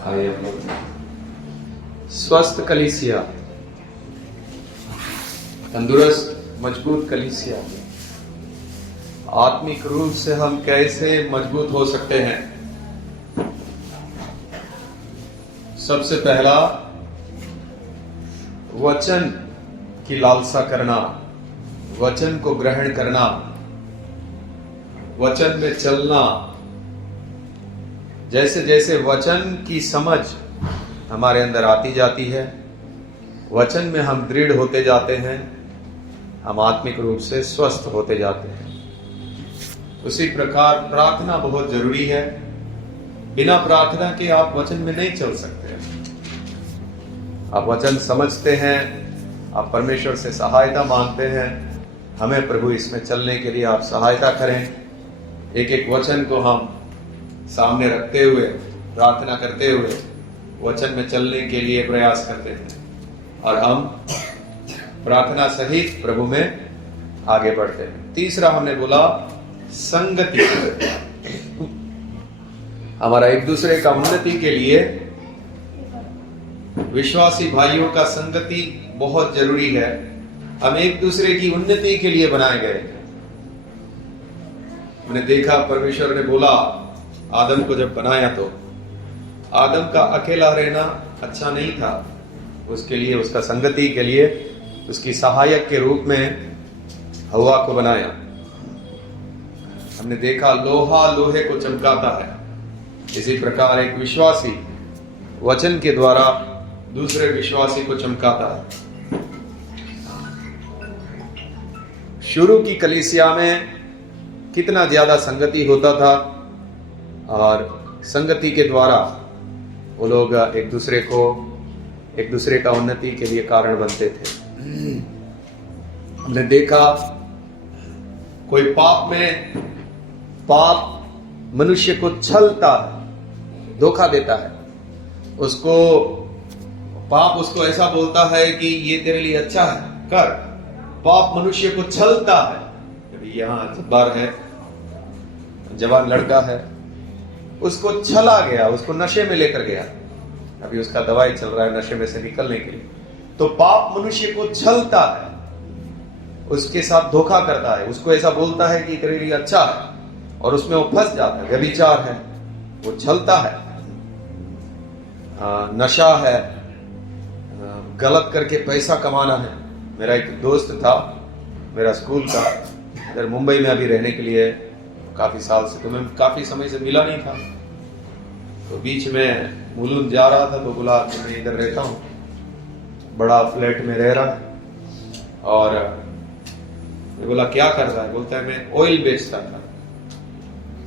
आइए हम लोग स्वस्थ कलीसिया, तंदुरुस्त मजबूत कलीसिया, आत्मिक रूप से हम कैसे मजबूत हो सकते हैं। सबसे पहला, वचन की लालसा करना, वचन को ग्रहण करना, वचन में चलना। जैसे जैसे वचन की समझ हमारे अंदर आती जाती है, वचन में हम दृढ़ होते जाते हैं, हम आत्मिक रूप से स्वस्थ होते जाते हैं। उसी प्रकार प्रार्थना बहुत जरूरी है। बिना प्रार्थना के आप वचन में नहीं चल सकते। आप वचन समझते हैं, आप परमेश्वर से सहायता मांगते हैं, हमें प्रभु इसमें चलने के लिए आप सहायता करें। एक एक वचन को हम सामने रखते हुए, प्रार्थना करते हुए वचन में चलने के लिए प्रयास करते हैं और हम प्रार्थना सहित प्रभु में आगे बढ़ते हैं। तीसरा हमने बोला संगति। हमारा एक दूसरे का उन्नति के लिए विश्वासी भाइयों का संगति बहुत जरूरी है। हम एक दूसरे की उन्नति के लिए बनाए गए। हमने देखा, परमेश्वर ने बोला आदम को जब बनाया तो आदम का अकेला रहना अच्छा नहीं था। उसके लिए, उसका संगति के लिए, उसकी सहायक के रूप में हवा को बनाया। हमने देखा लोहा लोहे को चमकाता है। इसी प्रकार एक विश्वासी वचन के द्वारा दूसरे विश्वासी को चमकाता है। शुरू की कलीसिया में कितना ज्यादा संगति होता था और संगति के द्वारा वो लोग एक दूसरे का उन्नति के लिए कारण बनते थे। हमने देखा कोई पाप मनुष्य को छलता है, धोखा देता है। पाप उसको ऐसा बोलता है कि ये तेरे लिए अच्छा है, कर। पाप मनुष्य को छलता है। यहाँ जब्बार है, जवान लड़का है, उसको छला गया, उसको नशे में लेकर गया। अभी उसका दवाई चल रहा है नशे में से निकलने के लिए। तो पाप मनुष्य को छलता है, उसके साथ धोखा करता है, उसको ऐसा बोलता है कि तेरे लिए अच्छा है और उसमें वो फंस जाता है। व्यभिचार है, वो छलता है। नशा है, गलत करके पैसा कमाना है। मेरा एक दोस्त था, मेरा स्कूल का, इधर मुंबई में अभी रहने के लिए काफी साल से, तो मैं काफी समय से मिला नहीं था। तो बीच में मुलुंद जा रहा था तो बोला मैं इधर रहता हूँ, बड़ा फ्लैट में रह रहा है। और मैं बोला क्या कर रहा है? बोलता है मैं ऑयल बेचता था,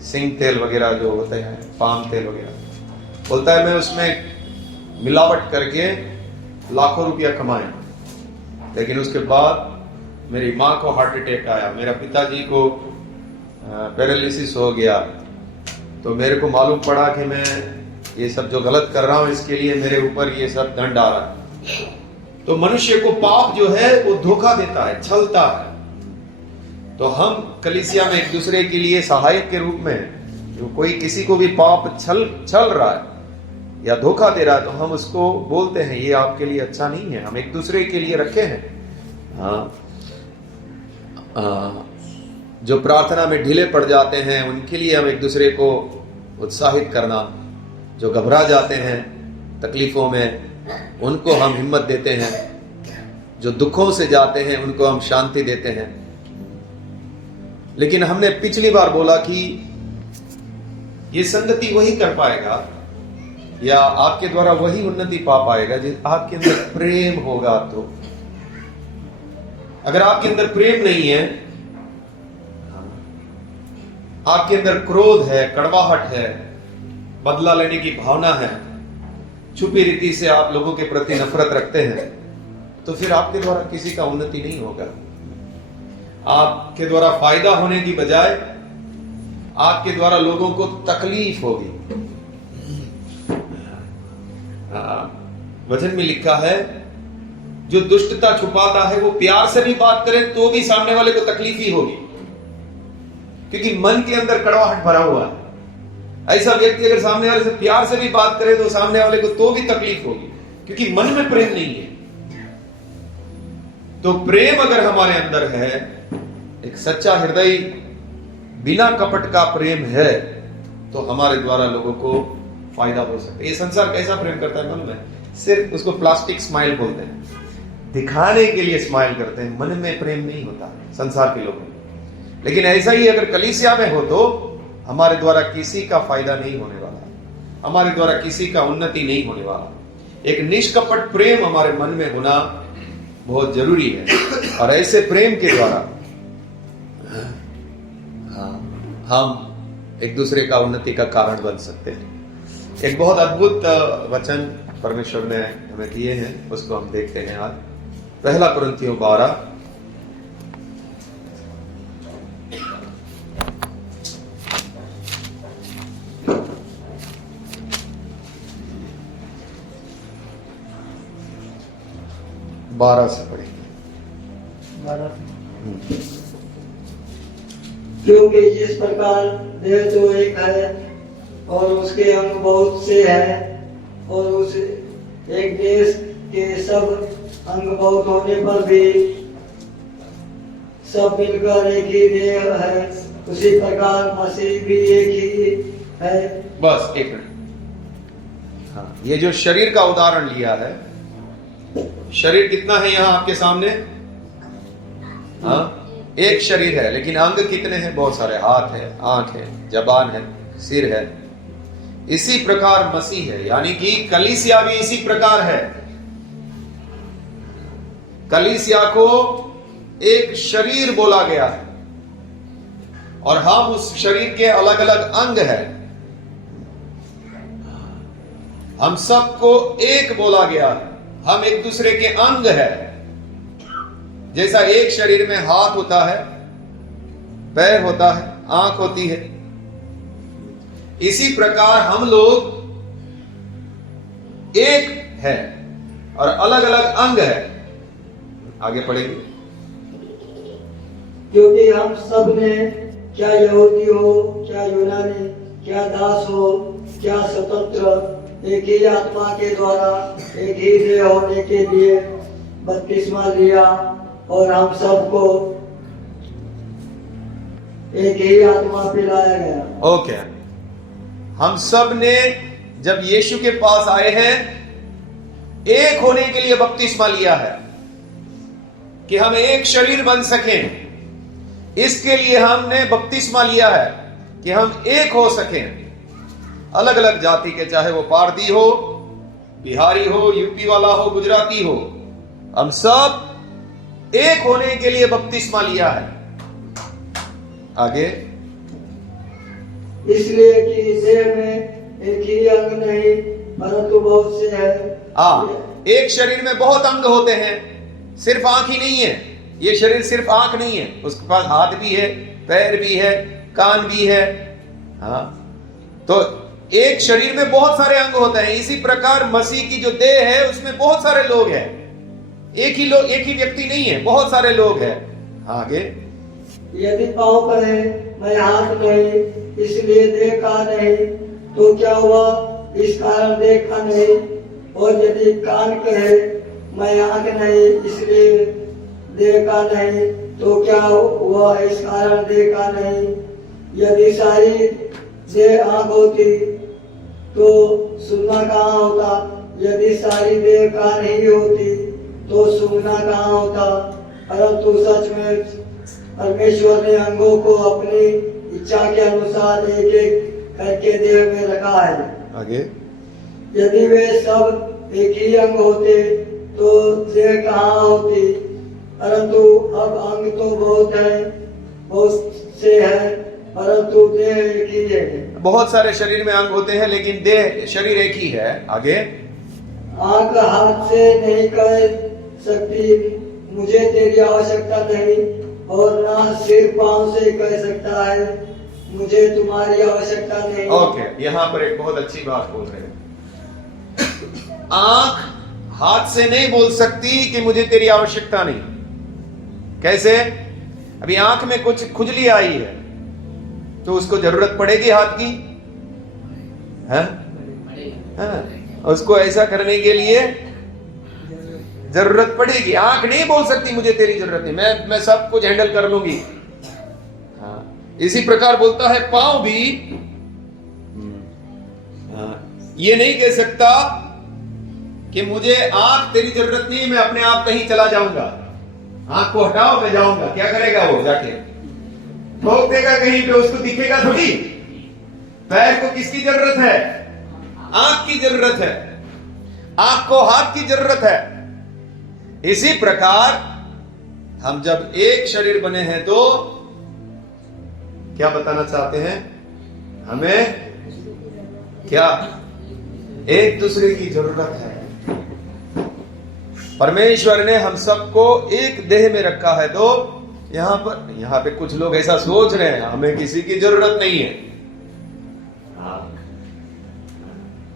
सिंग तेल वगैरह जो होते हैं, पाम तेल वगैरह। बोलता है मैं उसमें मिलावट करके लाखों रुपया कमाया, लेकिन उसके बाद मेरी माँ को हार्ट अटैक आया, मेरा पिताजी को पैरालिसिस हो गया। तो मेरे को मालूम पड़ा कि मैं ये सब जो गलत कर रहा हूं, इसके लिए मेरे ऊपर ये सब दंड आ रहा है। तो मनुष्य को पाप जो है वो धोखा देता है, छलता है। तो हम कलीसिया में एक दूसरे के लिए सहायक के रूप में, जो कोई किसी को भी पाप छल रहा है या धोखा दे रहा है, तो हम उसको बोलते हैं ये आपके लिए अच्छा नहीं है। हम एक दूसरे के लिए रखे हैं। जो प्रार्थना में ढीले पड़ जाते हैं उनके लिए हम एक दूसरे को उत्साहित करना, जो घबरा जाते हैं तकलीफों में उनको हम हिम्मत देते हैं, जो दुखों से जाते हैं उनको हम शांति देते हैं। लेकिन हमने पिछली बार बोला कि ये संगति वही कर पाएगा या आपके द्वारा वही उन्नति पा पाएगा जिस आपके अंदर प्रेम होगा। तो अगर आपके अंदर प्रेम नहीं है, आपके अंदर क्रोध है, कड़वाहट है, बदला लेने की भावना है, छुपी रीति से आप लोगों के प्रति नफरत रखते हैं, तो फिर आपके द्वारा किसी का उन्नति नहीं होगा। आपके द्वारा फायदा होने की बजाय आपके द्वारा लोगों को तकलीफ होगी। वचन में लिखा है जो दुष्टता छुपाता है वो प्यार से भी बात करे तो भी सामने वाले को तकलीफ ही होगी, क्योंकि मन के अंदर कड़वाहट भरा हुआ है। ऐसा व्यक्ति अगर सामने वाले से प्यार से भी बात करे तो सामने वाले को तो भी तकलीफ होगी, क्योंकि मन में प्रेम नहीं है। तो प्रेम अगर हमारे अंदर है, एक सच्चा हृदय बिना कपट का प्रेम है, तो हमारे द्वारा लोगों को फायदा हो सकता है। ये संसार कैसा प्रेम करता है मालूम है? सिर्फ उसको प्लास्टिक स्माइल बोलते हैं, दिखाने के लिए स्माइल करते हैं, मन में प्रेम नहीं होता संसार के लोगों में। लेकिन ऐसा ही अगर कलीसिया में हो तो हमारे द्वारा किसी का फायदा नहीं होने वाला, हमारे द्वारा किसी का उन्नति नहीं होने वाला। एक निष्कपट प्रेम हमारे मन में होना बहुत जरूरी है, और ऐसे प्रेम के द्वारा हम एक दूसरे का उन्नति का कारण बन सकते हैं। एक बहुत अद्भुत वचन परमेश्वर ने हमें दिए हैं, उसको हम देखते हैं आज। पहला कुरिन्थियों 12 12 से पढ़ेंगे। क्योंकि जिस प्रकार देह तो एक है और उसके अंग बहुत से हैं, और उस एक देश के सब अंग बहुत होने पर भी सब मिलकर एक ही देह है, उसी प्रकार मसीह भी एक ही है। बस एक मिनट। हाँ, ये जो शरीर का उदाहरण लिया है, शरीर कितना है यहाँ आपके सामने? हाँ, एक शरीर है, लेकिन अंग कितने हैं? बहुत सारे। हाथ है, आंख है, जबान है, सिर है। इसी प्रकार मसीह है, यानी कि कलीसिया भी इसी प्रकार है। कलीसिया को एक शरीर बोला गया है, और हम उस शरीर के अलग अलग अंग हैं। हम सबको एक बोला गया है, हम एक दूसरे के अंग हैं। जैसा एक शरीर में हाथ होता है, पैर होता है, आंख होती है, इसी प्रकार हम लोग एक है और अलग अलग अंग है। आगे पढ़ेंगे। क्योंकि हम सब ने, क्या यहूदी हो, क्या यूनानी, क्या दास हो, क्या स्वतंत्र, एक ही आत्मा के द्वारा एक ही देह होने के लिए बपतिस्मा लिया, और हम सबको एक ही आत्मा पिलाया गया। ओके, हम सब ने जब यीशु के पास आए हैं, एक होने के लिए बपतिस्मा लिया है कि हम एक शरीर बन सकें। इसके लिए हमने बपतिस्मा लिया है कि हम एक हो सकें। अलग अलग जाति के, चाहे वो पारदी हो, बिहारी हो, यूपी वाला हो, गुजराती हो, हम सब एक होने के लिए बपतिस्मा लिया है। आगे। इसलिए कि देह में एक ही अंग नहीं परंतु बहुत से है। एक शरीर में बहुत अंग होते हैं, सिर्फ आंख ही नहीं है। ये शरीर सिर्फ आंख नहीं है, उसके पास हाथ भी है, पैर भी है, कान भी है। हाँ, तो एक शरीर में बहुत सारे अंग होते हैं। इसी प्रकार मसीह की जो देह है उसमें बहुत सारे लोग हैं। एक ही व्यक्ति नहीं है, बहुत सारे लोग हैं। आगे। यदि पाँव कहे मैं हाथ नहीं इसलिए देखा नहीं, तो क्या हुआ? इस कारण देखा नहीं। और यदि कान कहे मैं आंख नहीं इसलिए देखा नहीं, तो क्या हुआ? इस कारण देखा नहीं। यदि सारी देह आंख होती तो सुनना कहाँ होता? यदि सारी देह कान ही होती तो सुनना कहाँ होता? परंतु सच में परमेश्वर ने अंगों को अपनी इच्छा के अनुसार एक एक करके देह में रखा है। आगे। यदि वे सब एक ही अंग होते तो देह कहाँ होती? परंतु अब अंग तो बहुत है, बहुत से है, परंतु देह एक ही है। बहुत सारे शरीर में अंग होते हैं, लेकिन देह शरीर एक ही है। आगे। आंख हाथ से नहीं कह सकती मुझे तेरी आवश्यकता नहीं, और ना सिर पांव से कह सकता है मुझे तुम्हारी आवश्यकता नहीं। ओके, यहाँ पर एक बहुत अच्छी बात बोल रहे हैं। आंख हाथ से नहीं बोल सकती कि मुझे तेरी आवश्यकता नहीं। कैसे? अभी आंख में कुछ खुजली आई है तो उसको जरूरत पड़ेगी हाथ की? हाँ? हाँ, उसको ऐसा करने के लिए जरूरत पड़ेगी। आंख नहीं बोल सकती मुझे तेरी जरूरत नहीं, मैं सब कुछ हैंडल कर लूंगी। हाँ, इसी प्रकार बोलता है पांव भी ये नहीं कह सकता कि मुझे आंख तेरी जरूरत नहीं, मैं अपने आप कहीं चला जाऊंगा, आंख को हटाओ मैं जाऊंगा। क्या करेगा वो? जाके ठोक देगा कहीं पे, उसको दिखेगा थोड़ी। पैर को किसकी जरूरत है? आंख की जरूरत है, आंख को हाथ की जरूरत है। इसी प्रकार हम जब एक शरीर बने हैं तो क्या बताना चाहते हैं? हमें क्या एक दूसरे की जरूरत है। परमेश्वर ने हम सबको एक देह में रखा है, तो यहां पे कुछ लोग ऐसा सोच रहे हैं हमें किसी की जरूरत नहीं है।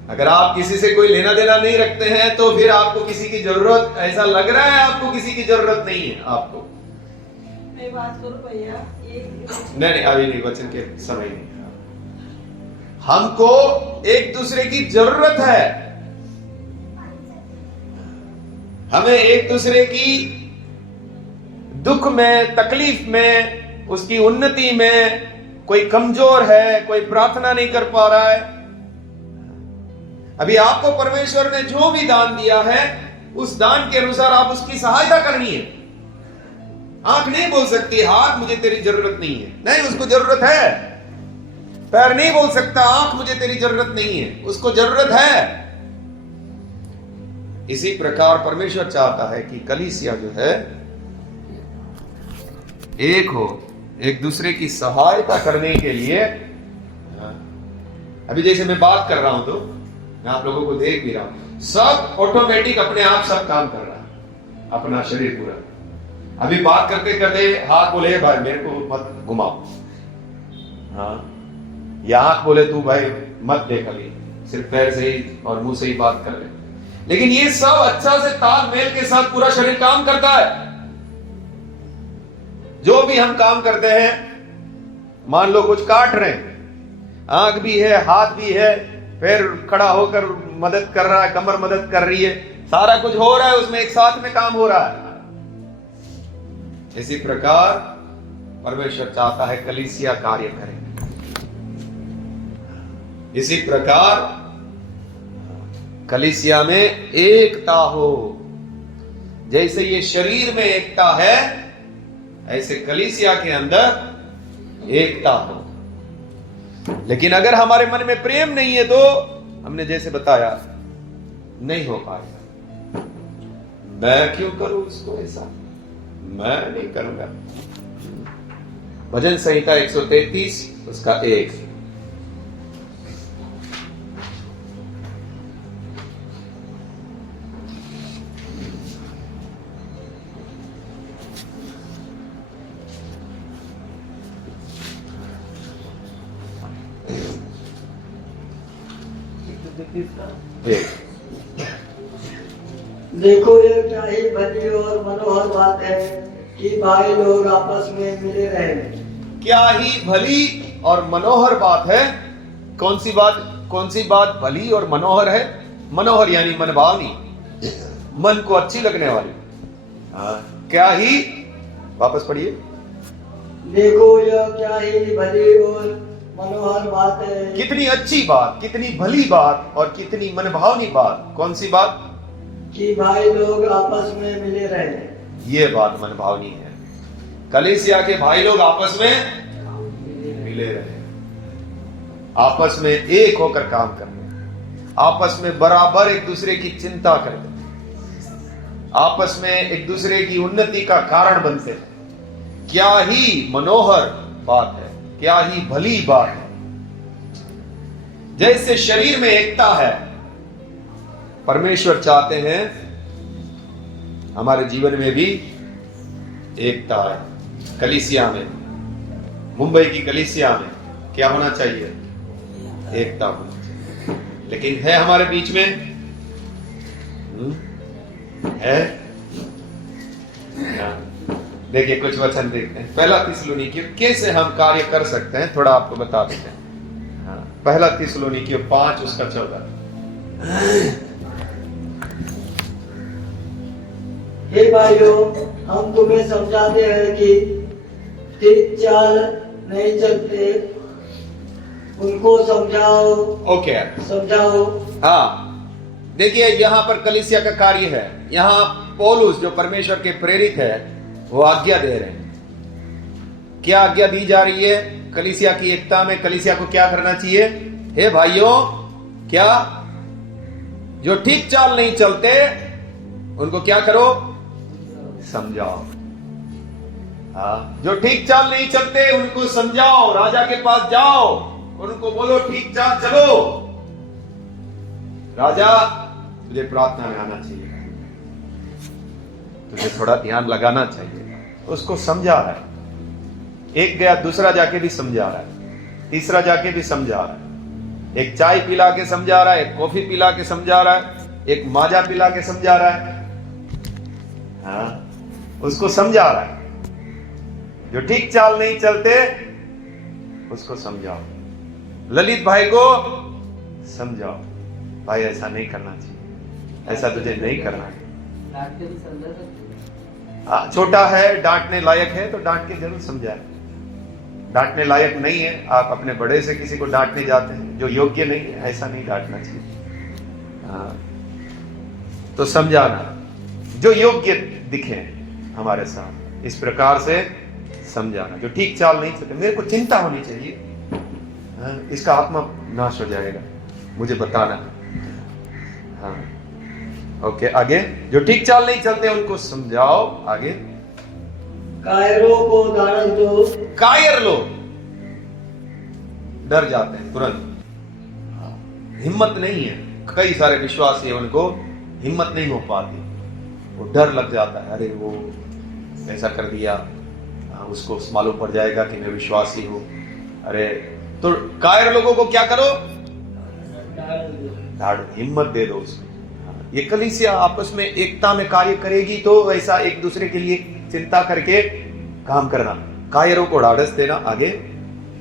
अगर आप किसी से कोई लेना देना नहीं रखते हैं तो फिर आपको किसी की जरूरत, ऐसा लग रहा है आपको किसी की जरूरत नहीं है। आपको मैं बात करूं भैया, नहीं अभी नहीं, वचन के समय नहीं। हमको एक दूसरे की जरूरत है। हमें एक दूसरे की दुख में, तकलीफ में, उसकी उन्नति में, कोई कमजोर है, कोई प्रार्थना नहीं कर पा रहा है। अभी आपको परमेश्वर ने जो भी दान दिया है उस दान के अनुसार आप उसकी सहायता करनी है। आंख नहीं बोल सकती हाथ मुझे तेरी जरूरत नहीं है, नहीं उसको जरूरत है। पैर नहीं बोल सकता आंख मुझे तेरी जरूरत नहीं है, उसको जरूरत है। इसी प्रकार परमेश्वर चाहता है कि कलीसिया जो है एक हो, एक दूसरे की सहायता करने के लिए। अभी जैसे मैं बात कर रहा हूं तो मैं आप लोगों को देख भी रहा हूं, सब ऑटोमेटिक अपने आप सब काम कर रहा है, अपना शरीर पूरा। अभी बात करते करते हाथ बोले भाई मेरे को मत घुमाओ, हाँ, या आंख बोले तू भाई मत देख, अभी सिर्फ पैर से ही और मुंह से ही बात कर ले। लेकिन ये सब अच्छा से तालमेल के साथ पूरा शरीर काम करता है। जो भी हम काम करते हैं, मान लो कुछ काट रहे हैं, आंख भी है, हाथ भी है, पैर खड़ा होकर मदद कर रहा है, कमर मदद कर रही है, सारा कुछ हो रहा है, उसमें एक साथ में काम हो रहा है। इसी प्रकार परमेश्वर चाहता है कलीसिया कार्य करे। इसी प्रकार कलीसिया में एकता हो। जैसे ये शरीर में एकता है, ऐसे कलीसिया के अंदर एकता हो। लेकिन अगर हमारे मन में प्रेम नहीं है तो हमने जैसे बताया नहीं हो पाएगा। मैं क्यों करूं इसको ऐसा, मैं नहीं करूंगा। भजन संहिता 133 उसका 1। देखो ये क्या ही भली और मनोहर बात है कि भाई लोग आपस में मिले रहे। क्या ही भली और मनोहर बात है। कौन सी बात भली और मनोहर है? मनोहर यानी मनभावनी, मन को अच्छी लगने वाली। क्या ही, वापस पढ़िए। देखो यह क्या ही भली और मनोहर बात है। कितनी अच्छी बात, कितनी भली बात और कितनी मनभावनी बात। कौन सी बात? कि भाई लोग आपस में मिले रहे। ये बात मनभावनी है। कलीसिया के भाई लोग आपस में मिले रहे, आपस में एक होकर काम कर रहे, आपस में बराबर एक दूसरे की चिंता करते, आपस में एक दूसरे की उन्नति का कारण बनते हैं। क्या ही मनोहर बात है, क्या ही भली बात है। जैसे शरीर में एकता है, परमेश्वर चाहते हैं हमारे जीवन में भी एकता है। कलीसिया में, मुंबई की कलीसिया में क्या होना चाहिए? एकता होना चाहिए। लेकिन है हमारे बीच में? है? देखिए कुछ वचन देखते हैं। पहला थिस्सलुनीकियों कैसे हम कार्य कर सकते हैं, थोड़ा आपको बता देते हैं। पहला थिस्सलुनीकियों 5 उसका 14। हे भाइयों, हम तुम्हें समझाते हैं कि ठीक चाल नहीं चलते, उनको समझाओ। ओके, समझाओ। हाँ, देखिए यहां पर कलीसिया का कार्य है। यहां पौलुस जो परमेश्वर के प्रेरित है वो आज्ञा दे रहे हैं। क्या आज्ञा दी जा रही है? कलीसिया की एकता में कलीसिया को क्या करना चाहिए? हे भाइयों, क्या जो ठीक चाल नहीं चलते उनको क्या करो? समझाओ। हाँ, जो ठीक चाल नहीं चलते उनको समझाओ। राजा के पास जाओ, उनको बोलो ठीक चाल चलो। राजा, तुझे प्रार्थना में आना चाहिए, तुझे थोड़ा ध्यान लगाना चाहिए। उसको समझा रहा है। एक गया, दूसरा जाके भी समझा रहा है, तीसरा जाके भी समझा रहा है। एक चाय पिला के समझा रहा है, एक कॉफी पिला के समझा रहा है, एक माजा पिला के समझा रहा है। हाँ, उसको समझा रहा है। जो ठीक चाल नहीं चलते उसको समझाओ। ललित भाई को समझाओ, भाई ऐसा नहीं करना चाहिए, ऐसा तुझे नहीं करना है। छोटा है, डांटने लायक है तो डांट के जरूर समझाए। डांटने लायक नहीं है, आप अपने बड़े से किसी को डांटने जाते हैं जो योग्य नहीं है, ऐसा नहीं डांटना चाहिए। हाँ, तो समझाना जो योग्य दिखे हमारे साथ, इस प्रकार से समझाना। जो ठीक चाल नहीं सकते, मेरे को चिंता होनी चाहिए, हाँ, इसका आत्मा नाश हो जाएगा, मुझे बताना। हाँ, ओके, आगे। जो ठीक चाल नहीं चलते उनको समझाओ। आगे। कायरों को ढाढ़स दो। कायर लोग डर जाते हैं तुरंत, हिम्मत नहीं है। कई सारे विश्वासी उनको हिम्मत नहीं हो पाती, वो डर लग जाता है। अरे वो ऐसा कर दिया, उसको मालूम पड़ जाएगा कि मैं विश्वासी हूं। अरे, तो कायर लोगों को क्या करो? हिम्मत दे दो उसको। ये कलीसिया आपस में एकता में कार्य करेगी तो ऐसा एक दूसरे के लिए चिंता करके काम करना। कायरों को ढाढ़स देना। आगे।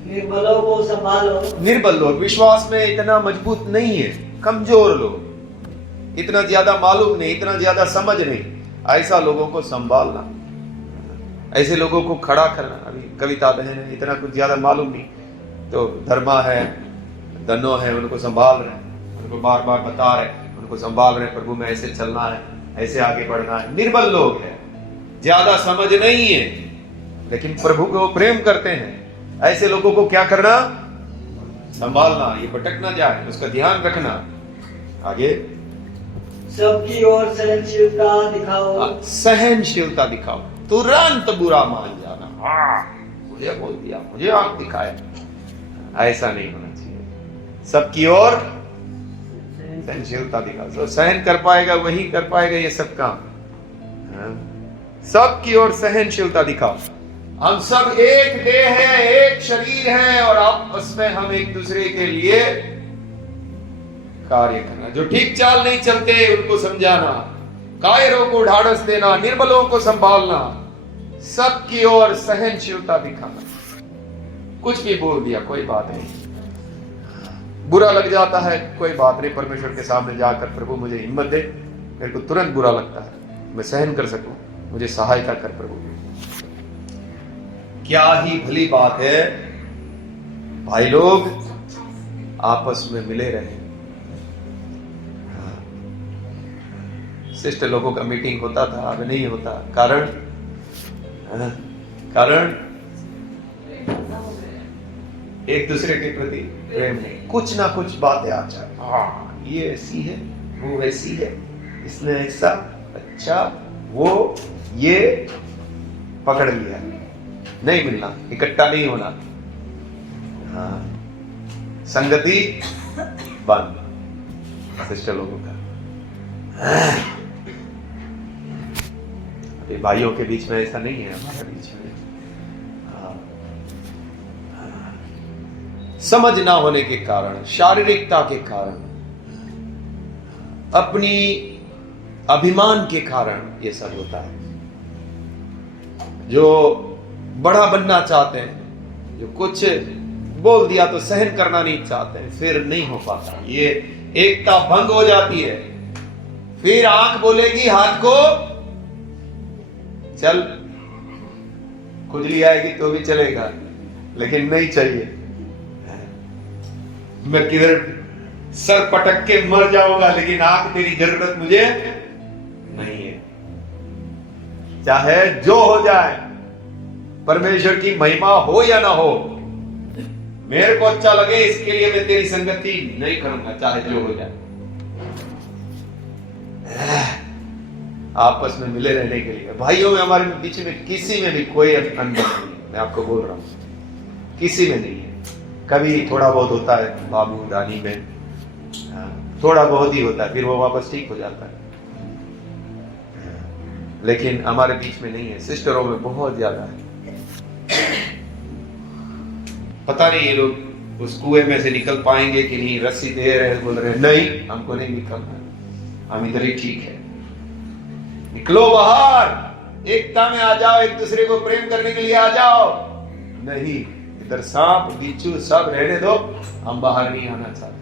निर्बलों को संभालो। निर्बल लोग विश्वास में इतना मजबूत नहीं है, कमजोर लोग, इतना ज्यादा मालूम नहीं, इतना ज्यादा समझ नहीं, ऐसा लोगों को संभालना, ऐसे लोगों को खड़ा करना। अभी कविता बहन है, इतना कुछ ज्यादा मालूम नहीं, तो धर्मा है, धनो है, उनको संभाल रहे हैं, उनको बार बार बता रहे, उनको संभाल रहे, प्रभु में ऐसे चलना है, ऐसे आगे बढ़ना है। निर्बल लोग हैं, ज्यादा समझ नहीं है, लेकिन प्रभु को प्रेम करते हैं। ऐसे लोगों को क्या करना? संभालना, ये भटक ना जाए, उसका ध्यान रखना। आगे। सबकी ओर सहनशीलता दिखाओ। सहनशीलता दिखाओ, तुरंत बुरा मान जाना। मुझे बोल दिया, मुझे आंख दिखाया, ऐसा नहीं होना चाहिए। सबकी ओर सहनशीलता दिखाओ। तो सहन कर पाएगा वही कर पाएगा ये सब काम। सबकी ओर सहनशीलता दिखाओ। हम सब एक देह है, एक शरीर है, और आपस में हम एक दूसरे के लिए कार्य करना। जो ठीक चाल नहीं चलते उनको समझाना, कायरों को ढाढ़स देना, निर्बलों को संभालना, सबकी ओर सहनशीलता दिखाना। कुछ भी बोल दिया कोई बात नहीं, बुरा लग जाता है कोई बात नहीं, परमेश्वर के सामने जाकर प्रभु मुझे हिम्मत दे, मेरे को तुरंत बुरा लगता है, मैं सहन कर सकूं, मुझे सहायता कर प्रभु। क्या ही भली बात है भाई लोग आपस में मिले रहे। सिस्टर लोगों का मीटिंग होता था, अब नहीं होता। कारण एक दूसरे के प्रति प्रेम नहीं, कुछ ना कुछ बातें आ जाए। हाँ, ये ऐसी है, वो वैसी है, इसने ऐसा, अच्छा वो, ये पकड़ लिया, नहीं मिलना, इकट्ठा नहीं होना। हाँ, संगति बंद सिस्टर लोगों का। अभी भाइयों के बीच में ऐसा नहीं है, हमारे बीच में समझ ना होने के कारण, शारीरिकता के कारण, अपनी अभिमान के कारण ये सब होता है। जो बड़ा बनना चाहते हैं, जो कुछ बोल दिया तो सहन करना नहीं चाहते, फिर नहीं हो पाता, ये एकता भंग हो जाती है। फिर आंख बोलेगी हाथ को चल, खुजली आएगी तो भी चलेगा, लेकिन नहीं चाहिए, मैं किधर सर पटक के मर जाऊंगा, लेकिन आंख तेरी जरूरत मुझे नहीं है। चाहे जो हो जाए, परमेश्वर की महिमा हो या ना हो, मेरे को अच्छा लगे इसके लिए मैं तेरी संगति नहीं करूंगा, चाहे जो हो जाए। आपस में मिले रहने के लिए, भाइयों में हमारे बीच में किसी में भी कोई अंतर नहीं है, मैं आपको बोल रहा हूं, किसी में नहीं है। कभी थोड़ा बहुत होता है बाबू दानी में, थोड़ा बहुत ही होता है, फिर वो वापस ठीक हो जाता है, लेकिन हमारे बीच में नहीं है। सिस्टरों में बहुत ज्यादा है। पता नहीं ये लोग उस कुएं में से निकल पाएंगे कि नहीं, रस्सी दे रहे बोल रहे नहीं हमको नहीं निकलना, हम इधर ही ठीक है। निकलो बाहर, एकता में आ जाओ, एक दूसरे को प्रेम करने के लिए आ जाओ। नहीं, इधर सांप बिच्छू सब रहने दो, हम बाहर नहीं आना चाहते।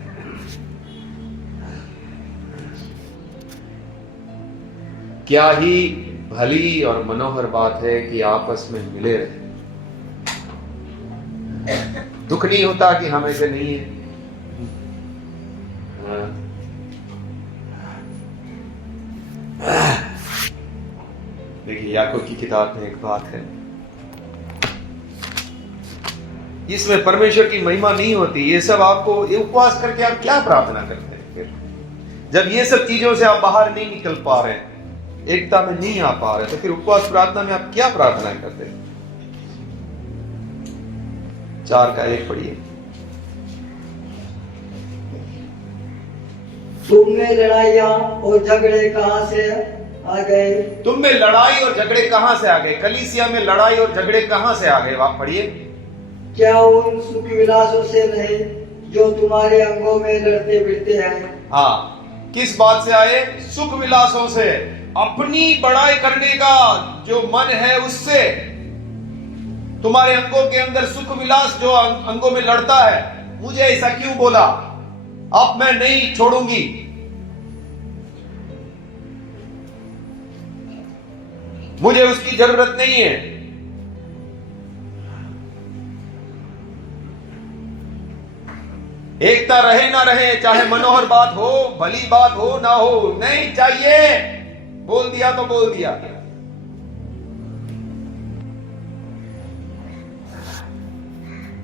क्या ही भली और मनोहर बात है कि आपस में मिले रहे। दुख नहीं होता कि हम ऐसे नहीं है। देखिए याकूब की किताब में एक बात है, इसमें परमेश्वर की महिमा नहीं होती। ये सब आपको, ये उपवास करके आप क्या प्रार्थना करते हैं? फिर जब ये सब चीजों से आप बाहर नहीं निकल पा रहे, एकता में नहीं आ पा रहे, तो फिर उपवास प्रार्थना में आप क्या प्रार्थना करते हैं? 4:1 पढ़िए। तुम में लड़ाइयाँ और झगड़े कहाँ से आ गए? तुम में लड़ाई और झगड़े कहां से आ गए? कलीसिया में लड़ाई और झगड़े कहां से आ गए? आप पढ़िए। क्या उन सुख विलासों से नहीं जो तुम्हारे अंगों में लड़ते भिड़ते हैं? हाँ, किस बात से आए? सुख विलासों से, अपनी बड़ाई करने का जो मन है उससे। तुम्हारे अंगों के अंदर सुख विलास जो अंगों में लड़ता है, मुझे ऐसा क्यों बोला, अब मैं नहीं छोड़ूंगी। मुझे उसकी जरूरत नहीं है। एकता रहे ना रहे, चाहे मनोहर बात हो, भली बात हो ना हो, नहीं चाहिए। बोल दिया तो बोल दिया।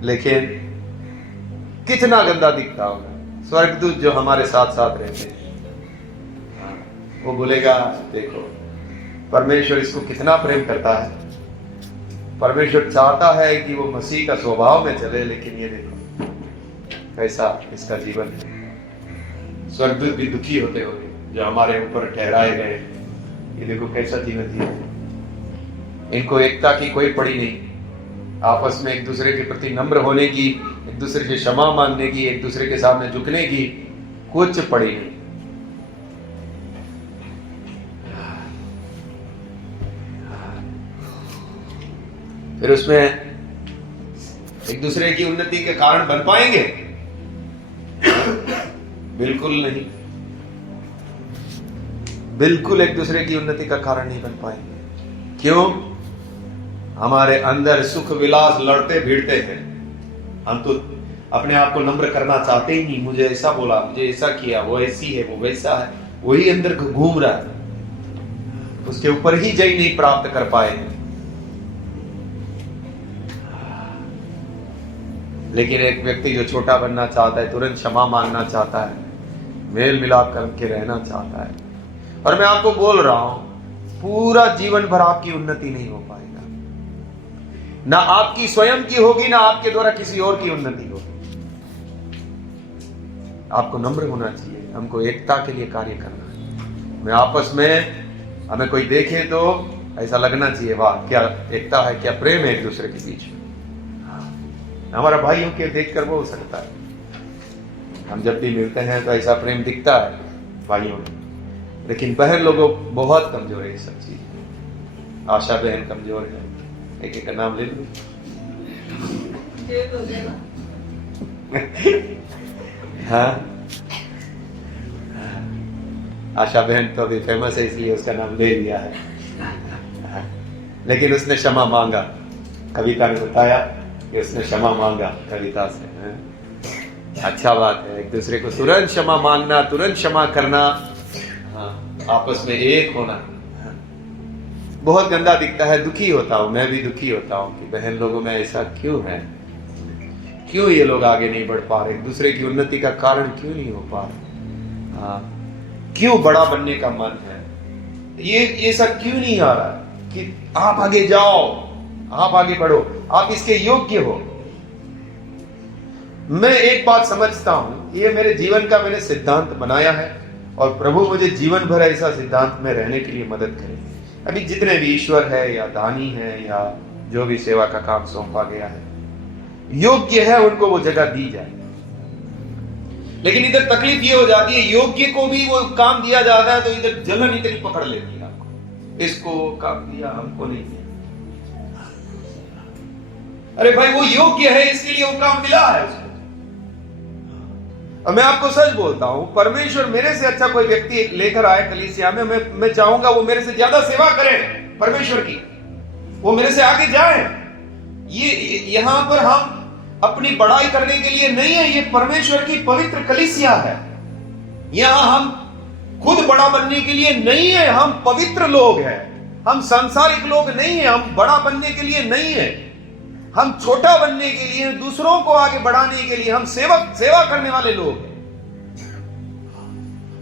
लेकिन कितना गंदा दिखता होगा स्वर्गदूत जो हमारे साथ साथ रहते हैं। वो बोलेगा देखो परमेश्वर इसको कितना प्रेम करता है, परमेश्वर चाहता है कि वो मसीह का स्वभाव में चले, लेकिन ये देखो कैसा इसका जीवन है। स्वर्गदूत भी दुखी होते होंगे जो हमारे ऊपर ठहराए गए, ये देखो कैसा जीवन जिए। इनको एकता की कोई पड़ी नहीं, आपस में एक दूसरे के प्रति नम्र होने की, एक दूसरे से क्षमा मांगने की, एक दूसरे के सामने झुकने की कुछ पड़ी नहीं। फिर उसमें एक दूसरे की उन्नति के कारण बन पाएंगे? बिल्कुल नहीं, बिल्कुल एक दूसरे की उन्नति का कारण नहीं बन पाएंगे। क्यों? हमारे अंदर सुख विलास लड़ते भिड़ते हैं। हम तो अपने आप को नम्र करना चाहते ही नहीं। मुझे ऐसा बोला, मुझे ऐसा किया, वो ऐसी है, वो वैसा है, वही अंदर घूम रहा है, उसके ऊपर ही जय नहीं प्राप्त कर पाए। लेकिन एक व्यक्ति जो छोटा बनना चाहता है, तुरंत क्षमा मांगना चाहता है, मेल मिलाप करके रहना चाहता है, और मैं आपको बोल रहा हूं पूरा जीवन भर आपकी उन्नति नहीं हो पाएगा। ना आपकी स्वयं की होगी, ना आपके द्वारा किसी और की उन्नति होगी। आपको नम्र होना चाहिए, हमको एकता के लिए कार्य करना है। हमें आपस में, हमें कोई देखे तो ऐसा लगना चाहिए वाह क्या एकता है, क्या प्रेम है एक दूसरे के बीच में। हमारा भाइयों के देखकर वो हो सकता है, हम जब भी मिलते हैं तो ऐसा प्रेम दिखता है भाइयों में, लेकिन बहन लोगों बहुत कमजोर है ये सब चीज। आशा बहन कमजोर है, एक एक का नाम ले लो। हाँ, आशा बहन तो अभी फेमस है इसलिए उसका नाम ले लिया है। हाँ, लेकिन उसने क्षमा मांगा, कविता ने बताया कि उसने क्षमा मांगा कविता से। हाँ, अच्छा बात है, एक दूसरे को तुरंत क्षमा मांगना, तुरंत क्षमा करना, हाँ, आपस में एक होना। हाँ, बहुत गंदा दिखता है, दुखी होता हूं, मैं भी दुखी होता हूं कि बहन लोगों में ऐसा क्यों है, क्यों ये लोग आगे नहीं बढ़ पा रहे, एक दूसरे की उन्नति का कारण क्यों नहीं हो पा रहे। हाँ, क्यों बड़ा बनने का मन है, ये सब क्यों नहीं आ रहा कि आप आगे जाओ, आप आगे बढ़ो, आप इसके योग्य हो। मैं एक बात समझता हूं, ये मेरे जीवन का मैंने सिद्धांत बनाया है और प्रभु मुझे जीवन भर ऐसा सिद्धांत में रहने के लिए मदद करे। अभी जितने भी ईश्वर है या दानी है या जो भी सेवा का काम सौंपा गया है, योग्य है उनको वो जगह दी जाए। लेकिन इधर तकलीफ ये हो जाती है, योग्य को भी वो काम दिया जाता है तो इधर जलन इतनी पकड़ लेती है आपको, इसको काम दिया हमको नहीं दिया। अरे भाई वो योग्य है इसके लिए वो काम मिला है उसको। और मैं आपको सच बोलता हूं, परमेश्वर मेरे से अच्छा कोई व्यक्ति लेकर आए कलीसिया में, मैं चाहूंगा वो मेरे से ज्यादा सेवा करे परमेश्वर की, वो मेरे से आगे जाए। ये यहां पर हम अपनी बड़ाई करने के लिए नहीं है, ये परमेश्वर की पवित्र कलीसिया है। यहां हम खुद बड़ा बनने के लिए नहीं है, हम पवित्र लोग हैं, हम सांसारिक लोग नहीं है, हम बड़ा बनने के लिए नहीं है, हम छोटा बनने के लिए, दूसरों को आगे बढ़ाने के लिए, हम सेवा करने वाले लोग हैं।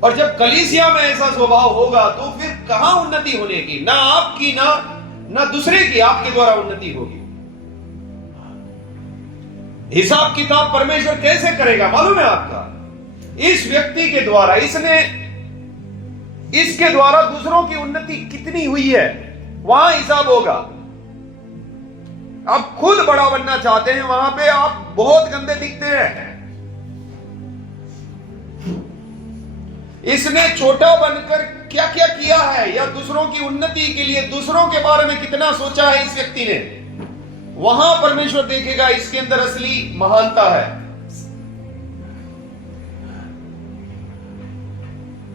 और जब कलीसिया में ऐसा स्वभाव होगा तो फिर कहां उन्नति होने की, ना आपकी ना दूसरे की, आपके द्वारा उन्नति होगी। हिसाब किताब परमेश्वर कैसे करेगा मालूम है आपका? इस व्यक्ति के द्वारा, इसके द्वारा दूसरों की उन्नति कितनी हुई है, वहां हिसाब होगा। आप खुद बड़ा बनना चाहते हैं, वहां पे आप बहुत गंदे दिखते हैं। इसने छोटा बनकर क्या क्या किया है, या दूसरों की उन्नति के लिए दूसरों के बारे में कितना सोचा है इस व्यक्ति ने, वहां परमेश्वर देखेगा इसके अंदर असली महानता है।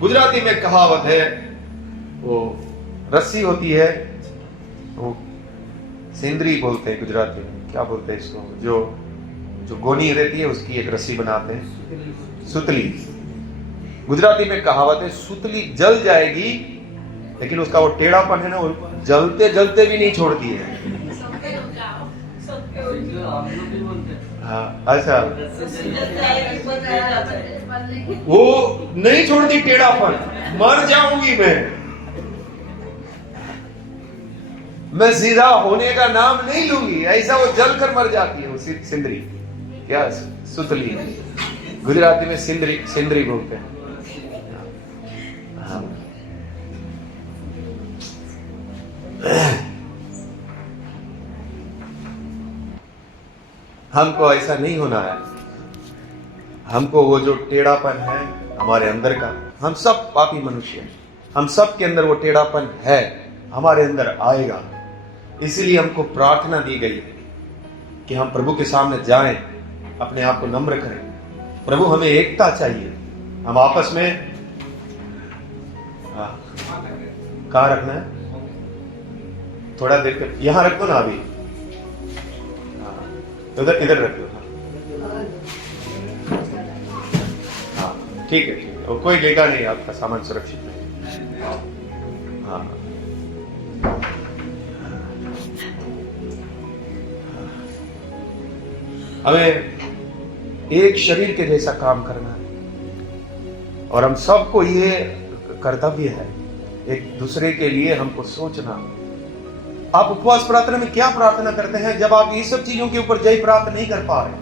गुजराती में कहावत है, वो रस्सी होती है, वो सिंदरी बोलते हैं गुजराती में, क्या बोलते हैं इसको, जो गोनी रहती है उसकी एक रस्सी बनाते हैं, सुतली। गुजराती में कहावत है, सुतली जल जाएगी लेकिन उसका वो टेढ़ापन है ना, वो जलते जलते भी नहीं छोड़ती है। हाँ, अच्छा, वो नहीं छोड़ती टेढ़ापन, मर जाऊंगी मैं सीधा होने का नाम नहीं लूंगी, ऐसा वो जल कर मर जाती है वो सिंदरी, क्या सुतली, गुजराती में सिंदरी बोलते हैं। हमको ऐसा नहीं होना है, हमको वो जो टेढ़ापन है हमारे अंदर का, हम सब पापी मनुष्य हैं, हम सब के अंदर वो टेढ़ापन है, हमारे अंदर आएगा। इसीलिए हमको प्रार्थना दी गई कि हम प्रभु के सामने जाएं, अपने आप को नम्र करें। प्रभु हमें एकता चाहिए, हम आपस में कहाँ रखना है, थोड़ा देर कर यहां रख दो ना, अभी इधर रख दो। हाँ ठीक है, वो कोई लेगा नहीं, आपका सामान सुरक्षित है। हाँ, हमें एक शरीर के जैसा काम करना है और हम सबको ये कर्तव्य है, एक दूसरे के लिए हमको सोचना। आप उपवास प्रार्थना में क्या प्रार्थना करते हैं जब आप ये सब चीजों के ऊपर जय प्राप्त नहीं कर पा रहे?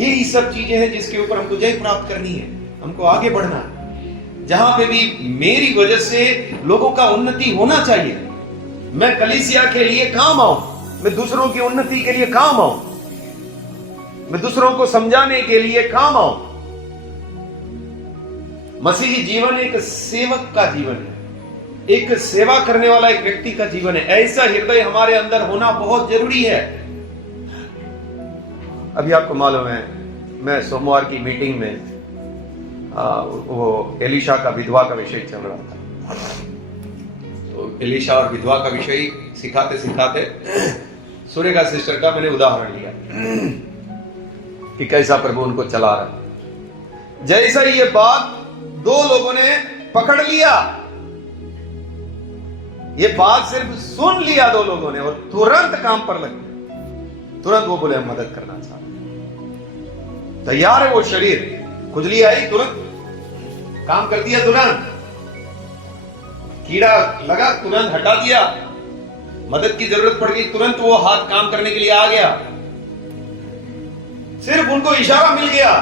ये सब चीजें हैं जिसके ऊपर हमको जय प्राप्त करनी है, हमको आगे बढ़ना है। जहां पे भी मेरी वजह से लोगों का उन्नति होना चाहिए, मैं कलीसिया के लिए काम आऊं, मैं दूसरों की उन्नति के लिए काम आऊं, मैं दूसरों को समझाने के लिए काम आऊं। मसीही जीवन एक सेवक का जीवन है, एक सेवा करने वाला एक व्यक्ति का जीवन है। ऐसा हृदय हमारे अंदर होना बहुत जरूरी है। अभी आपको मालूम है, मैं सोमवार की मीटिंग में वो एलिशा का विधवा का विषय चल रहा था। तो एलिशा और विधवा का विषय सिखाते सिखाते सूर्यका सिस्टर का मैंने उदाहरण लिया कि कैसा प्रभु उनको चला रहा है। जैसा ही ये बात दो लोगों ने पकड़ लिया, ये बात सिर्फ सुन लिया दो लोगों ने और तुरंत काम पर लग गए। तुरंत वो बोले हम मदद करना चाहते हैं। तैयार है वो शरीर, खुजली आई तुरंत काम कर दिया, तुरंत कीड़ा लगा तुरंत हटा दिया, मदद की जरूरत पड़ गई तुरंत वो हाथ काम करने के लिए आ गया। सिर्फ उनको इशारा मिल गया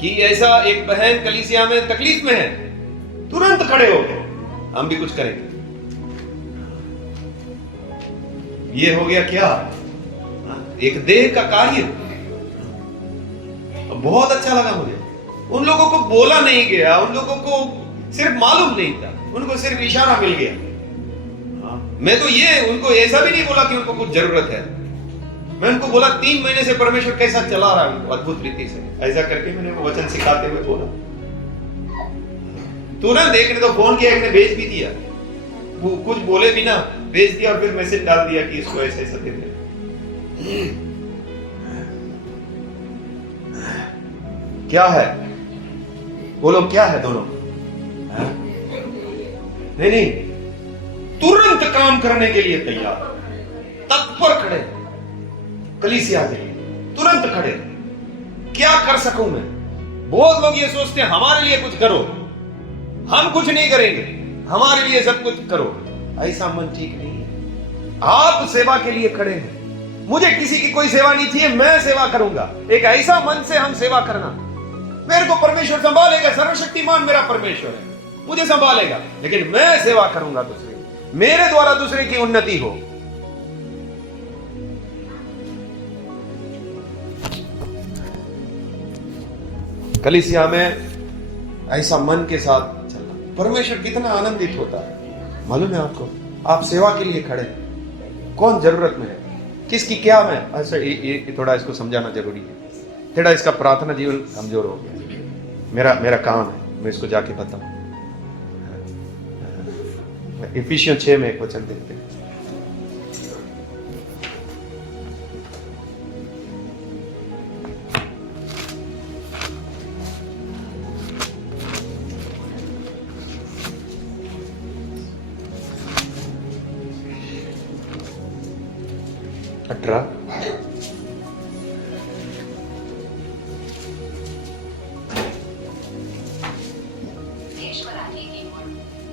कि ऐसा एक बहन कलीसिया में तकलीफ में है, तुरंत खड़े हो गए हम भी कुछ करेंगे। ये हो गया क्या, एक देह का कार्य। बहुत अच्छा लगा मुझे। उन लोगों को बोला नहीं गया, उन लोगों को सिर्फ मालूम नहीं था, उनको सिर्फ इशारा मिल गया। मैं तो ये उनको ऐसा भी नहीं बोला कि उनको कुछ जरूरत है, मैं उनको बोला 3 महीने से परमेश्वर कैसा चला रहा है अद्भुत रीति से, ऐसा करके मैंने वो वचन सिखाते हुए बोला। तुरंत एक ने तो फोन किया, एक ने भेज भी दिया, वो कुछ बोले भी ना, भेज दिया और फिर मैसेज डाल दिया कि इसको ऐसा ऐसा दे दे। क्या है बोलो, क्या है दोनों? नहीं, तुरंत काम करने के लिए तैयार, तत्पर खड़े, कलीसिया के लिए तुरंत खड़े। क्या कर सकूं मैं? बहुत लोग ये सोचते हैं हमारे लिए कुछ करो, हम कुछ नहीं करेंगे, हमारे लिए सब कुछ करो। ऐसा मन ठीक नहीं है। आप सेवा के लिए खड़े हैं, मुझे किसी की कोई सेवा नहीं चाहिए, मैं सेवा करूंगा। एक ऐसा मन से हम सेवा करना, मेरे को परमेश्वर संभालेगा, सर्वशक्तिमान मेरा परमेश्वर है, मुझे संभालेगा, लेकिन मैं सेवा करूंगा दूसरे, मेरे द्वारा दूसरे की उन्नति हो। कलीसिया में ऐसा मन के साथ चलना, परमेश्वर कितना आनंदित होता है मालूम है आपको। आप सेवा के लिए खड़े, कौन जरूरत में है, किसकी क्या में, ऐसा ये थोड़ा इसको समझाना जरूरी है। थोड़ा इसका प्रार्थना जीवन कमजोर हो गया, मेरा काम है मैं इसको जाके बताऊं। इफिसियंस 6 में एक वचन देखते हैं।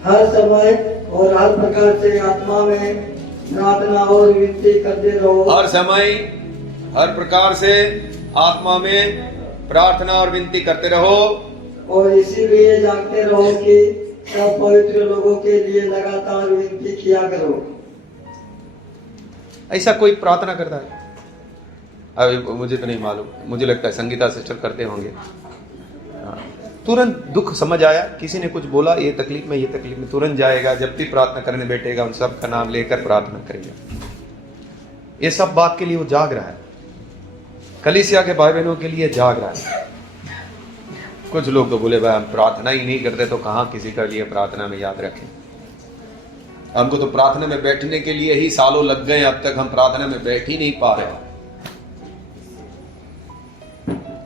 हर समय और हर प्रकार से आत्मा में प्रार्थना और विनती करते रहो। हर समय हर प्रकार से आत्मा में प्रार्थना और विनती करते रहो, और इसीलिए जागते रहो कि सब पवित्र लोगों के लिए लगातार विनती किया करो। ऐसा कोई प्रार्थना करता है? अभी मुझे तो नहीं मालूम, मुझे लगता है संगीता सिस्टर करते होंगे। तुरंत दुख समझ आया, किसी ने कुछ बोला, ये तकलीफ में तुरंत जाएगा, जब भी प्रार्थना करने बैठेगा उन सब का नाम लेकर प्रार्थना करेगा। ये सब बात के लिए वो जाग रहा है, कलीसिया के भाई बहनों के लिए जाग रहा है। कुछ लोग तो बोले भाई हम प्रार्थना ही नहीं करते, तो कहाँ किसी के लिए प्रार्थना में याद रखें। हमको तो प्रार्थना में बैठने के लिए ही सालों लग गए, अब तक हम प्रार्थना में बैठ ही नहीं पा रहे।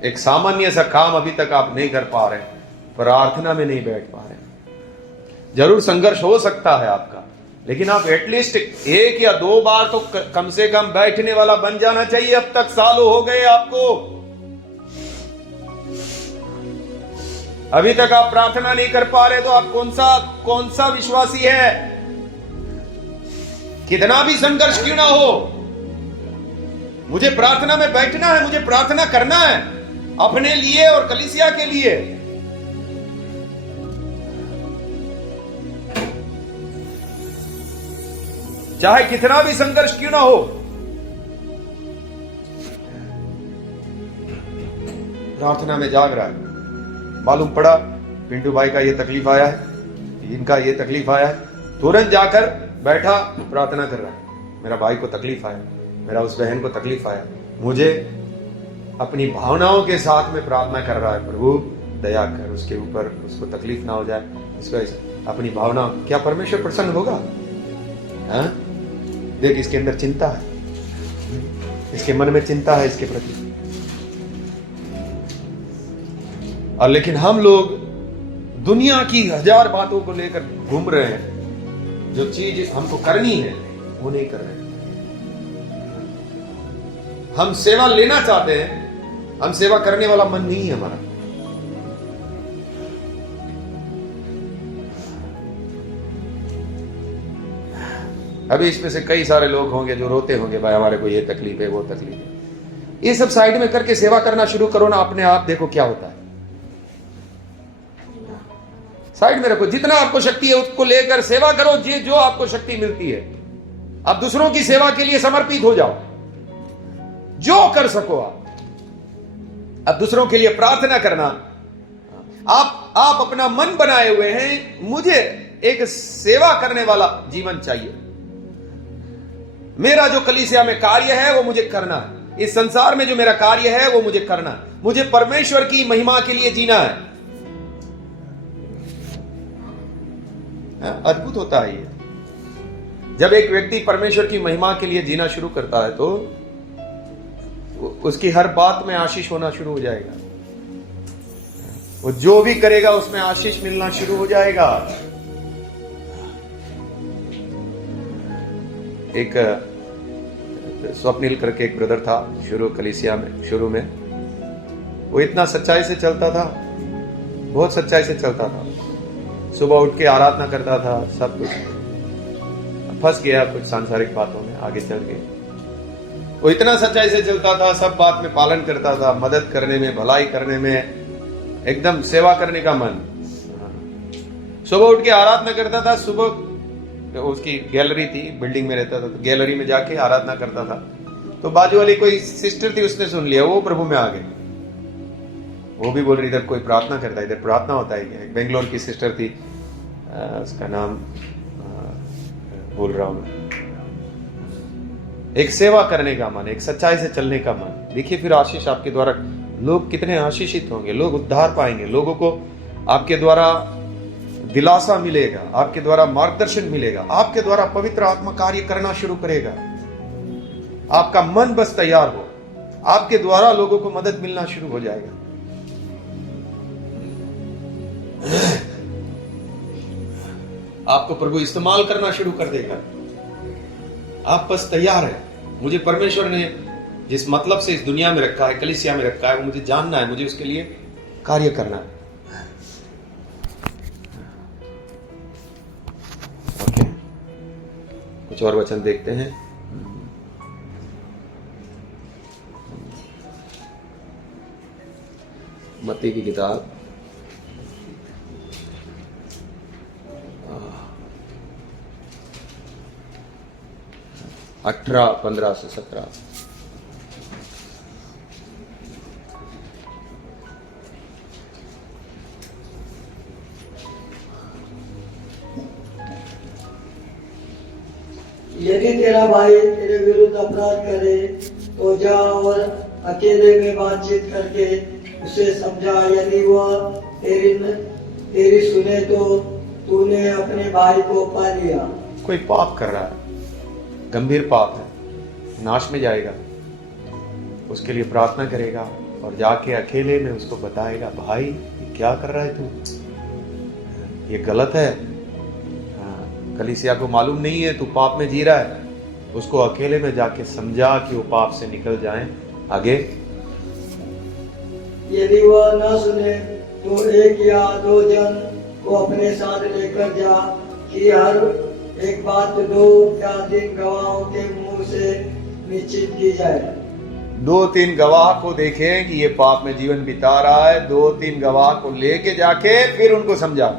एक सामान्य सा काम अभी तक आप नहीं कर पा रहे, प्रार्थना में नहीं बैठ पा रहे। जरूर संघर्ष हो सकता है आपका, लेकिन आप एटलीस्ट 1 या 2 बार तो कम से कम बैठने वाला बन जाना चाहिए। अब तक सालों हो गए आपको, अभी तक आप प्रार्थना नहीं कर पा रहे, तो आप कौन सा विश्वासी है? कितना भी संघर्ष क्यों ना हो, मुझे प्रार्थना में बैठना है, मुझे प्रार्थना करना है अपने लिए और कलीसिया के लिए। चाहे कितना भी संघर्ष क्यों ना हो, प्रार्थना में जाग रहा है। मालूम पड़ा पिंटू भाई का ये तकलीफ आया है, इनका ये तकलीफ आया है, तुरंत जाकर बैठा प्रार्थना कर रहा है। मेरा भाई को तकलीफ आया, मेरा उस बहन को तकलीफ आया, मुझे अपनी भावनाओं के साथ में प्रार्थना कर रहा है, प्रभु दया कर उसके ऊपर, उसको तकलीफ ना हो जाए, इस वजह से अपनी भावना, क्या परमेश्वर प्रसन्न होगा? हाँ? देख, इसके अंदर चिंता है, इसके मन में चिंता है इसके प्रति। और लेकिन हम लोग दुनिया की 1000 बातों को लेकर घूम रहे हैं, जो चीज हमको करनी है वो नहीं कर रहे हैं। हम सेवा लेना चाहते हैं, हम सेवा करने वाला मन नहीं है हमारा। अभी इसमें से कई सारे लोग होंगे जो रोते होंगे, भाई हमारे को ये तकलीफ है, वो तकलीफ है। ये सब साइड में करके सेवा करना शुरू करो ना, अपने आप देखो क्या होता है। साइड में रखो, जितना आपको शक्ति है उसको लेकर सेवा करो, जो आपको शक्ति मिलती है। आप दूसरों की सेवा के लिए समर्पित हो जाओ, जो कर सको आप दूसरों के लिए प्रार्थना करना। आप अपना मन बनाए हुए हैं, मुझे एक सेवा करने वाला जीवन चाहिए, मेरा जो कलीसिया में कार्य है वो मुझे करना है, इस संसार में जो मेरा कार्य है वो मुझे करना है, मुझे परमेश्वर की महिमा के लिए जीना है। अद्भुत होता है ये, जब एक व्यक्ति परमेश्वर की महिमा के लिए जीना शुरू करता है तो उसकी हर बात में आशीष होना शुरू हो जाएगा। वो जो भी करेगा उसमें आशीष मिलना शुरू हो जाएगा। एक स्वप्निल करके एक ब्रदर था कलीसिया में, शुरू में वो इतना सच्चाई से चलता था, बहुत सच्चाई से चलता था। सुबह उठ के आराधना करता था, सब कुछ। फंस गया कुछ सांसारिक बातों में, आगे चल के वो इतना सच्चाई से चलता था, सब बात में पालन करता था, मदद करने में, भलाई करने में, एकदम सेवा करने का मन। सुबह उठ के आराधना करता था, सुबह उसकी गैलरी थी, बिल्डिंग में रहता था, तो गैलरी में जाके आराधना करता था। तो बाजू वाली कोई सिस्टर थी, उसने सुन लिया, वो प्रभु में आ गई। वो भी बोल रही इधर कोई प्रार्थना करता है, इधर प्रार्थना होता है क्या? बेंगलोर की सिस्टर थी, उसका नाम बोल रहा हूं मैं। एक सेवा करने का मन, एक सच्चाई से चलने का मन। देखिए फिर आशीष आपके द्वारा, लोग कितने आशीषित होंगे, लोग उद्धार पाएंगे, लोगों को आपके द्वारा दिलासा मिलेगा, आपके द्वारा मार्गदर्शन मिलेगा, आपके द्वारा पवित्र आत्मा कार्य करना शुरू करेगा। आपका मन बस तैयार हो, आपके द्वारा लोगों को मदद मिलना शुरू हो जाएगा। आपको प्रभु इस्तेमाल करना शुरू कर देगा। आप बस तैयार है। मुझे परमेश्वर ने जिस मतलब से इस दुनिया में रखा है, कलीसिया में रखा है, वो मुझे जानना है, मुझे उसके लिए कार्य करना है। ओके, कुछ और वचन देखते हैं। मत्ती की किताब 18:15 से 17। यदि तेरा भाई तेरे विरुद्ध अपराध करे तो जा और अकेले में बातचीत करके उसे समझा। यदि वह तेरी सुने तो तूने अपने भाई को पा लिया। कोई पाप कर रहा है, गंभीर पाप है, नाश में जाएगा, उसके लिए प्रार्थना करेगा और जाके अकेले में उसको बताएगा, भाई ये क्या कर रहा है तू, ये गलत है। कलीसिया को मालूम नहीं है तू पाप में जी रहा है, उसको अकेले में जाके समझा कि वो पाप से निकल जाए। आगे, यदि वह न सुने तो 1 या 2 जन को अपने साथ लेकर जा कि हर एक बात 2 या 3 गवाहों के मुंह से निश्चित की जाए। 2-3 गवाह को देखें कि ये पाप में जीवन बिता रहा है, 2-3 गवाह को लेके जाके फिर उनको समझा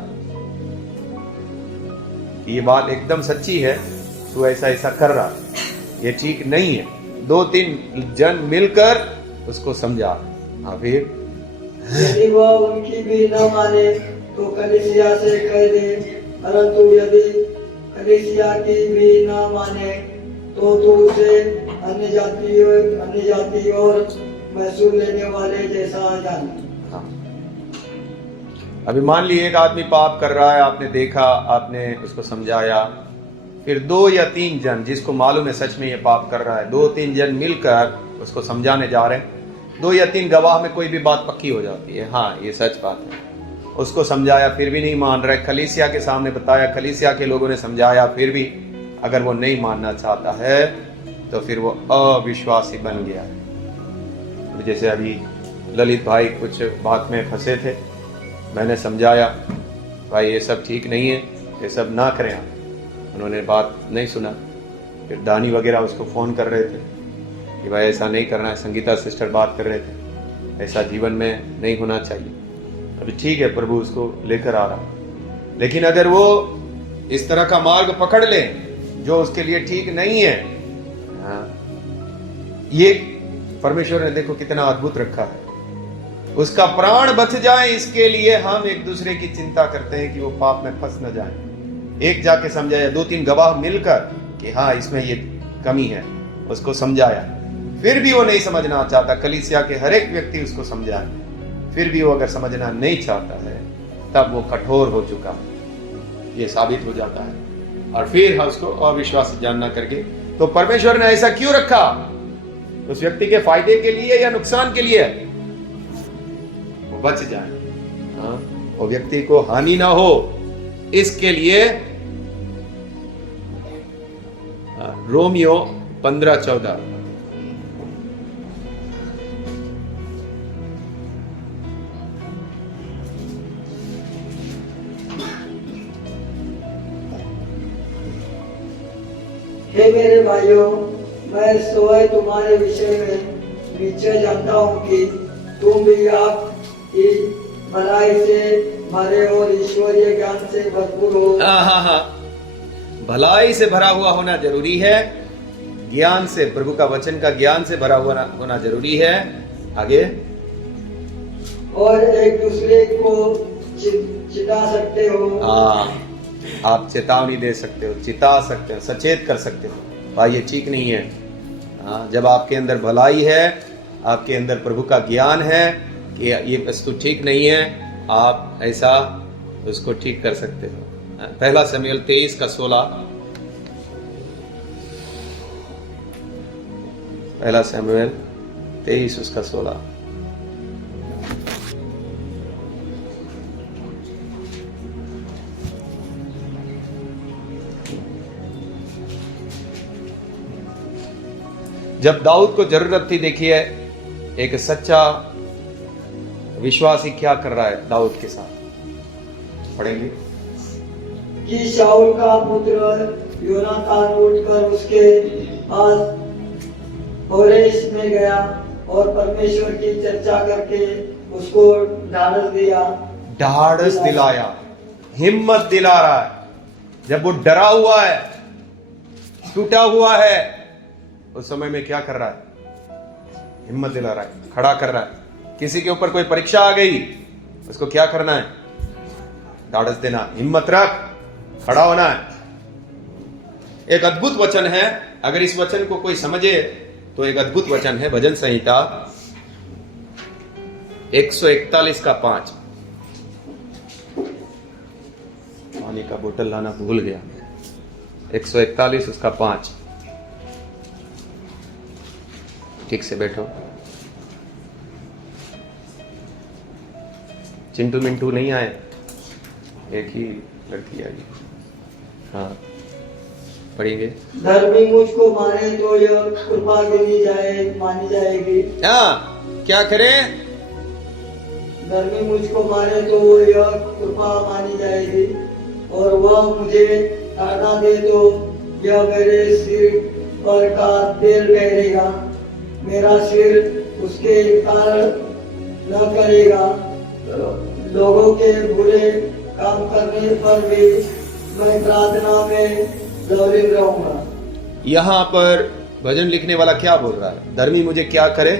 ये बात एकदम सच्ची है, तू ऐसा ऐसा कर रहा है, ये ठीक नहीं है। 2-3 जन मिलकर उसको समझा। हाँ, फिर यदि वह उनकी भी न माने तो कलीसिया से कह दे, परंतु यदि कलीसिया की भी न माने तो तू उसे अन्य जाति और महसूल लेने वाले जैसा जाने। हाँ। अभी मान लीजिए एक आदमी पाप कर रहा है, आपने देखा, आपने उसको समझाया, फिर 2 या 3 जन जिसको मालूम है सच में ये पाप कर रहा है, 2-3 जन मिलकर उसको समझाने जा रहे हैं। 2 या 3 गवाह में कोई भी बात पक्की हो जाती है, हाँ ये सच बात है। उसको समझाया फिर भी नहीं मान रहे, कलीसिया के सामने बताया, कलीसिया के लोगों ने समझाया, फिर भी अगर वो नहीं मानना चाहता है तो फिर वो अविश्वासी बन गया है। जैसे अभी ललित भाई कुछ बात में फंसे थे, मैंने समझाया भाई ये सब ठीक नहीं है, ये सब ना करें आप। उन्होंने बात नहीं सुना। फिर दानी वगैरह उसको फ़ोन कर रहे थे कि भाई ऐसा नहीं करना है, संगीता सिस्टर बात कर रहे थे, ऐसा जीवन में नहीं होना चाहिए। अभी ठीक है, प्रभु उसको लेकर आ रहा। लेकिन अगर वो इस तरह का मार्ग पकड़ ले जो उसके लिए ठीक नहीं है, हाँ, ये परमेश्वर ने देखो कितना अद्भुत रखा है। उसका प्राण बच जाए इसके लिए हम एक दूसरे की चिंता करते हैं कि वो पाप में फंस न जाए। एक जाके समझाया, 2-3 गवाह मिलकर कि हाँ इसमें ये कमी है, उसको समझाया, फिर भी वो नहीं समझना चाहता। कलीसिया के हर एक व्यक्ति उसको समझाए, फिर भी वो अगर समझना नहीं चाहता है तब वो कठोर हो चुका है, ये साबित हो जाता है। और फिर उसको अविश्वास जानना करके, तो परमेश्वर ने ऐसा क्यों रखा? उस व्यक्ति के फायदे के लिए या नुकसान के लिए? वो बच जाए, हाँ, वो व्यक्ति को हानि ना हो, इसके लिए। रोमियो 15:14। हे मेरे भाइयों, मैं स्वयं तुम्हारे विषय में निश्चय जानता हूँ कि तुम भी आपकी भलाई से भरे और ईश्वरीय ज्ञान से भरपूर हो। हाँ, भलाई से भरा हुआ होना जरूरी है, ज्ञान से, प्रभु का वचन का ज्ञान से भरा हुआ होना जरूरी है। आगे, और एक दूसरे को चिता सकते हो। हाँ, आप चेतावनी दे सकते हो, चिता सकते हो, सचेत कर सकते हो, भाई ये ठीक नहीं है। हाँ, जब आपके अंदर भलाई है, आपके अंदर प्रभु का ज्ञान है कि ये वस्तु ठीक नहीं है, आप ऐसा उसको ठीक कर सकते हो। पहला शमूएल 23:16। पहला शमूएल 23:16। जब दाऊद को जरूरत थी, देखिए एक सच्चा विश्वासी क्या कर रहा है दाऊद के साथ, पढ़ेंगे कि शाऊल का पुत्र योनातान उठकर उसके पास होरेश में गया और परमेश्वर की चर्चा करके उसको ढाढ़स दिलाया, हिम्मत दिला रहा है। जब वो डरा हुआ है, टूटा हुआ है, उस समय में क्या कर रहा है? हिम्मत दिला रहा है, खड़ा कर रहा है। किसी के ऊपर कोई परीक्षा आ गई, उसको क्या करना है? ढाढ़स देना, हिम्मत रख, खड़ा होना है। एक अद्भुत वचन है, अगर इस वचन को कोई समझे तो एक अद्भुत वचन है, भजन संहिता 141:5। पानी का बोतल लाना भूल गया। 141:5। ठीक से बैठो। चिंटू मिंटू नहीं आए, एक ही लड़की आई। हाँ, पढ़ेंगे। धर्मी मुझको मारे तो यह कृपा मानी जाएगी। हाँ, क्या करें? धर्मी मुझको मारे तो यह कृपा मानी जाएगी, और वह मुझे ताड़ना दे तो यह मेरे सिर पर का तेल ठहरेगा। मेरा सिर उसके कारण न करेगा। लोगों के बुरे काम करने पर भी मैं प्रार्थना में लवलीन रहूंगा। यहाँ पर भजन लिखने वाला क्या बोल रहा है? धर्मी मुझे क्या करे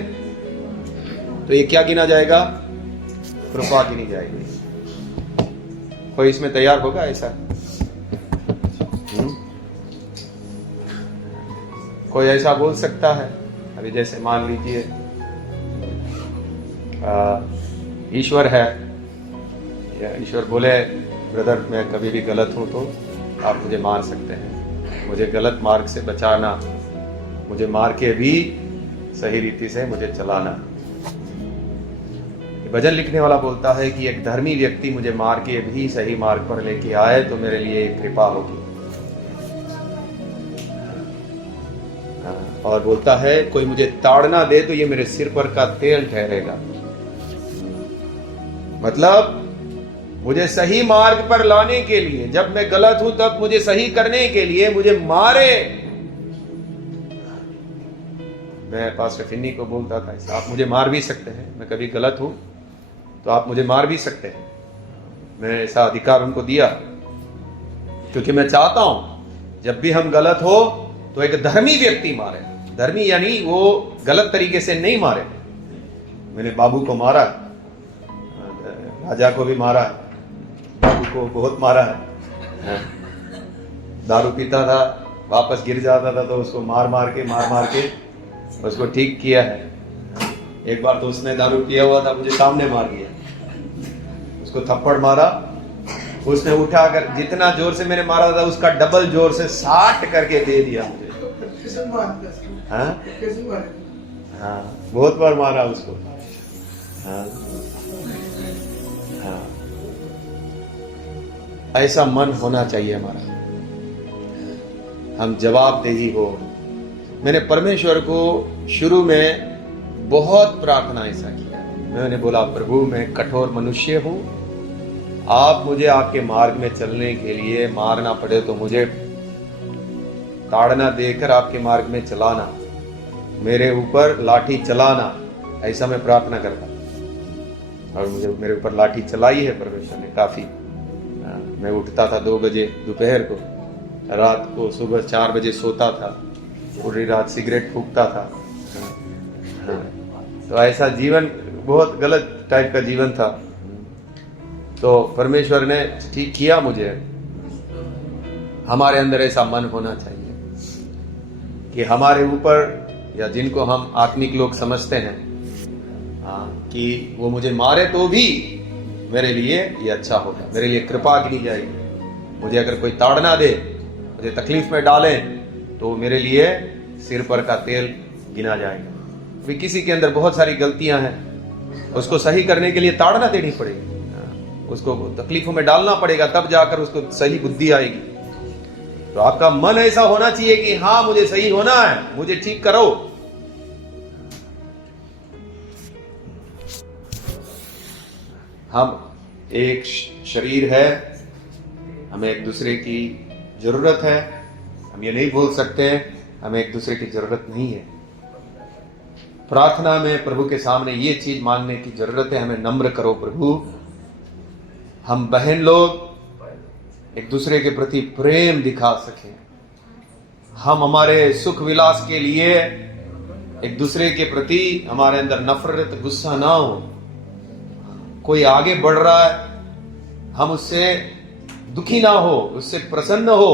तो ये क्या गिना जाएगा? कृपा गिनी जाएगी। कोई इसमें तैयार होगा ऐसा? कोई ऐसा बोल सकता है? अभी जैसे मान लीजिए ईश्वर है, या ईश्वर बोले ब्रदर मैं कभी भी गलत हूँ तो आप मुझे मार सकते हैं, मुझे गलत मार्ग से बचाना, मुझे मार के भी सही रीति से मुझे चलाना। भजन लिखने वाला बोलता है कि एक धर्मी व्यक्ति मुझे मार के भी सही मार्ग पर लेके आए तो मेरे लिए एक कृपा होगी। और बोलता है कोई मुझे ताड़ना दे तो ये मेरे सिर पर का तेल ठहरेगा। मतलब मुझे सही मार्ग पर लाने के लिए, जब मैं गलत हूं तब मुझे सही करने के लिए मुझे मारे। मैं पास्टर फिन्नी को बोलता था आप मुझे मार भी सकते हैं, मैं कभी गलत हूं तो आप मुझे मार भी सकते हैं। मैं ऐसा अधिकार उनको दिया क्योंकि मैं चाहता हूं जब भी हम गलत हो तो एक धर्मी व्यक्ति मारे। धर्मी यानी वो गलत तरीके से नहीं मारे। मैंने बाबू को मारा, राजा को भी मारा है, बाबू को बहुत मारा है। दारू पीता था, वापस गिर जाता था तो उसको मार मार के उसको ठीक किया है। एक बार तो उसने दारू पिया हुआ था, मुझे सामने मार दिया, उसको थप्पड़ मारा, उसने उठाकर जितना जोर से मैंने मारा था उसका डबल जोर से 60 करके दे दिया मुझे। हाँ, बहुत बार मारा उसको। हाँ, ऐसा मन होना चाहिए हमारा, हम जवाबदेही हो। मैंने परमेश्वर को शुरू में बहुत प्रार्थना ऐसा किया, मैंने बोला प्रभु मैं कठोर मनुष्य हूं, आप मुझे आपके मार्ग में चलने के लिए मारना पड़े तो मुझे ताड़ना देकर आपके मार्ग में चलाना, मेरे ऊपर लाठी चलाना, ऐसा मैं प्रार्थना करता। और मुझे मेरे ऊपर लाठी चलाई है परमेश्वर ने काफी। मैं उठता था 2 बजे दोपहर को, रात को सुबह 4 बजे सोता था, पूरी रात सिगरेट फूकता था। तो ऐसा जीवन बहुत गलत टाइप का जीवन था। तो परमेश्वर ने ठीक किया मुझे। हमारे अंदर ऐसा मन होना चाहिए कि हमारे ऊपर या जिनको हम आत्मिक लोग समझते हैं कि वो मुझे मारे तो भी मेरे लिए ये अच्छा होगा, मेरे लिए कृपा गिनी जाएगी। मुझे अगर कोई ताड़ना दे, मुझे तकलीफ में डाले तो मेरे लिए सिर पर का तेल गिना जाएगा। अभी किसी के अंदर बहुत सारी गलतियां हैं, उसको सही करने के लिए ताड़ना देनी पड़ेगी, उसको तकलीफों में डालना पड़ेगा, तब जाकर उसको सही बुद्धि आएगी। तो आपका मन ऐसा होना चाहिए कि हाँ मुझे सही होना है, मुझे ठीक करो। हम एक शरीर है, हमें एक दूसरे की जरूरत है। हम ये नहीं बोल सकते हमें एक दूसरे की जरूरत नहीं है। प्रार्थना में प्रभु के सामने ये चीज मांगने की जरूरत है, हमें नम्र करो प्रभु, हम बहन लोग एक दूसरे के प्रति प्रेम दिखा सकें। हम हमारे सुख विलास के लिए एक दूसरे के प्रति हमारे अंदर नफरत गुस्सा ना हो। कोई आगे बढ़ रहा है, हम उससे दुखी ना हो, उससे प्रसन्न हो,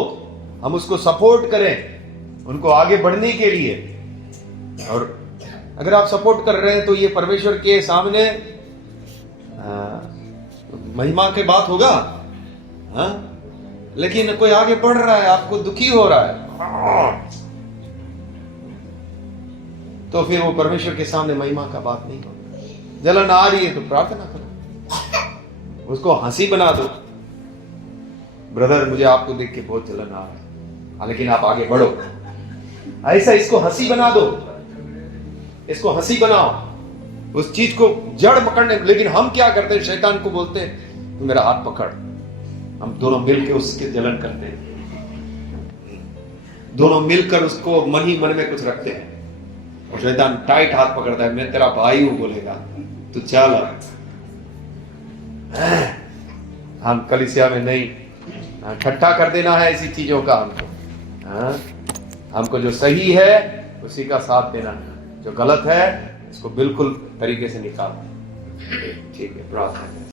हम उसको सपोर्ट करें उनको आगे बढ़ने के लिए। और अगर आप सपोर्ट कर रहे हैं तो ये परमेश्वर के सामने महिमा की बात होगा। लेकिन कोई आगे बढ़ रहा है, आपको दुखी हो रहा है, तो फिर वो परमेश्वर के सामने महिमा का बात नहीं होगी। जलन आ रही है तो प्रार्थना करो, उसको हंसी बना दो। ब्रदर मुझे आपको देख के बहुत जलन आ रहा है, लेकिन आप आगे बढ़ो, ऐसा इसको हंसी बना दो, इसको हंसी बनाओ, उस चीज को जड़ पकड़ने। लेकिन हम क्या करते हैं, शैतान को बोलते हैं तू मेरा हाथ पकड़, हम दोनों मिलकर उसके जलन करते हैं, दोनों मिलकर उसको मन ही मन में कुछ रखते हैं। और शैतान टाइट हाथ पकड़ता है, मैं तेरा भाई हूं बोलेगा, तू चल। हम कलीसिया में नहीं, इकट्ठा कर देना है ऐसी चीजों का हमको। हमको जो सही है उसी का साथ देना है, जो गलत है उसको बिल्कुल तरीके से निकालना। ठीक है, प्रार्थना।